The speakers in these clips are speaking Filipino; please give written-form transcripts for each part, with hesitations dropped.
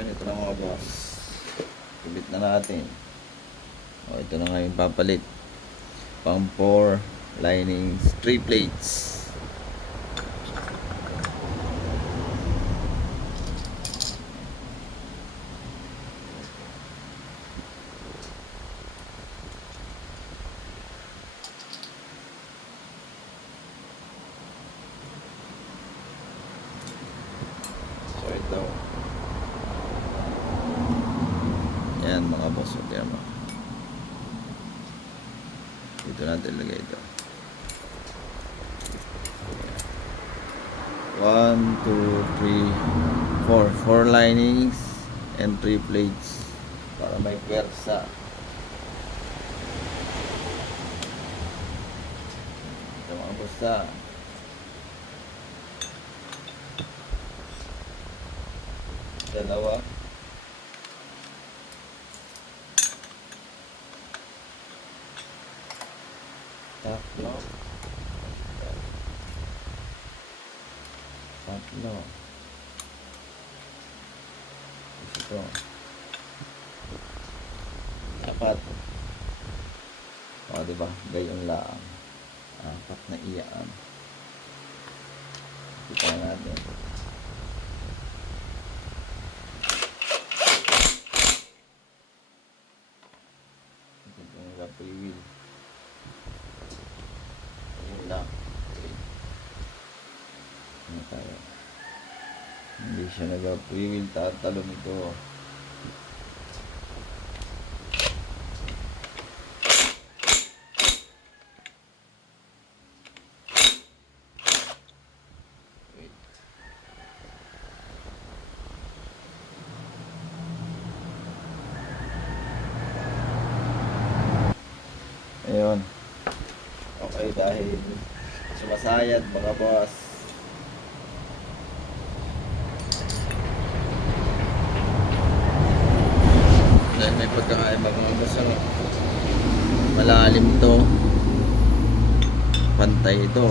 Ayan, ito na mga boss. Kubit na natin. O, ito na nga yung papalit. Pang 4 linings, 3 plates. So, ito. Yan mga boss. Okay, mo. Dito natin lagay ito. 1, 2, 3, 4. 4 linings and 3 plates para may pwersa. Ito mga boss ha. Dalawa. Tatlo. Tatlo. Ito. Apat. O, diba? Gayon lang. Apat na iyaan. Kita natin. Ito yung free wheel. Ayun lang. Okay. Ano tayo? Hindi siya nag-free wheel. Tatalon ito. Ayun. Okay, dahil sumasayad mga boss. Dahil may pagkakaiba mga boss, ano? Malalim to. Pantay ito.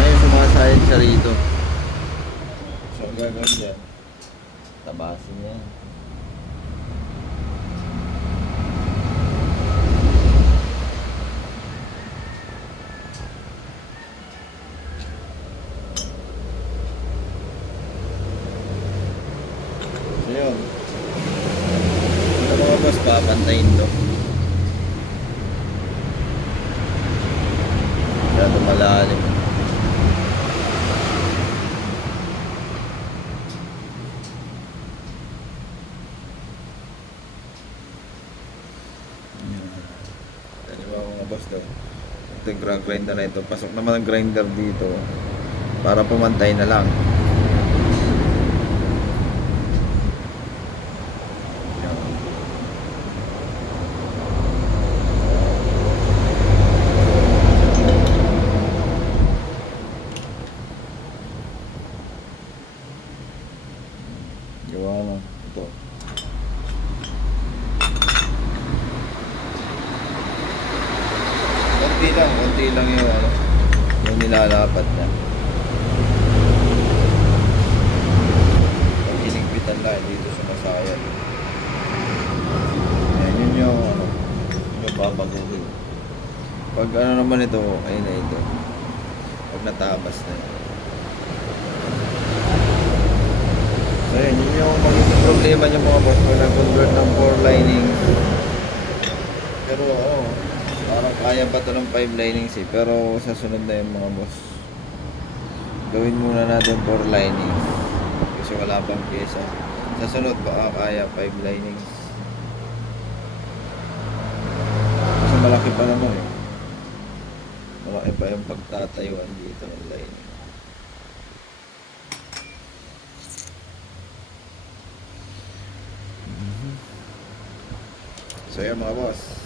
Ayun, sumasayad siya rito. So, ang gagawin dyan, tabasin niya. Ayun. Ito mga boss, papantayin to. Masyado malalim. Ano ba mga boss to? Ito yung grinder na ito. Pasok naman ang grinder dito para pumantay na lang. Gawa na ito. Konti lang yung ano, yung nilalapat na. Pag hinigpitan lang dito sa masayan. Ayan, yun yung ano, yung babaguhin. Pag ano naman ito, ayun na ito. Pag natabas na yun. So yun yung magiging problema nyo mga boss pag nag-convert ng 4 linings. Pero oo, parang kaya pa ito ng 5 linings eh. Pero sa sunod na yung mga boss, gawin muna natin 4 linings kasi wala pang pyesa. Sa sunod baka kaya 5 linings kasi malaki pa naman eh. Malaki pa yung pagtatayuan dito ng lining. So yan mga boss.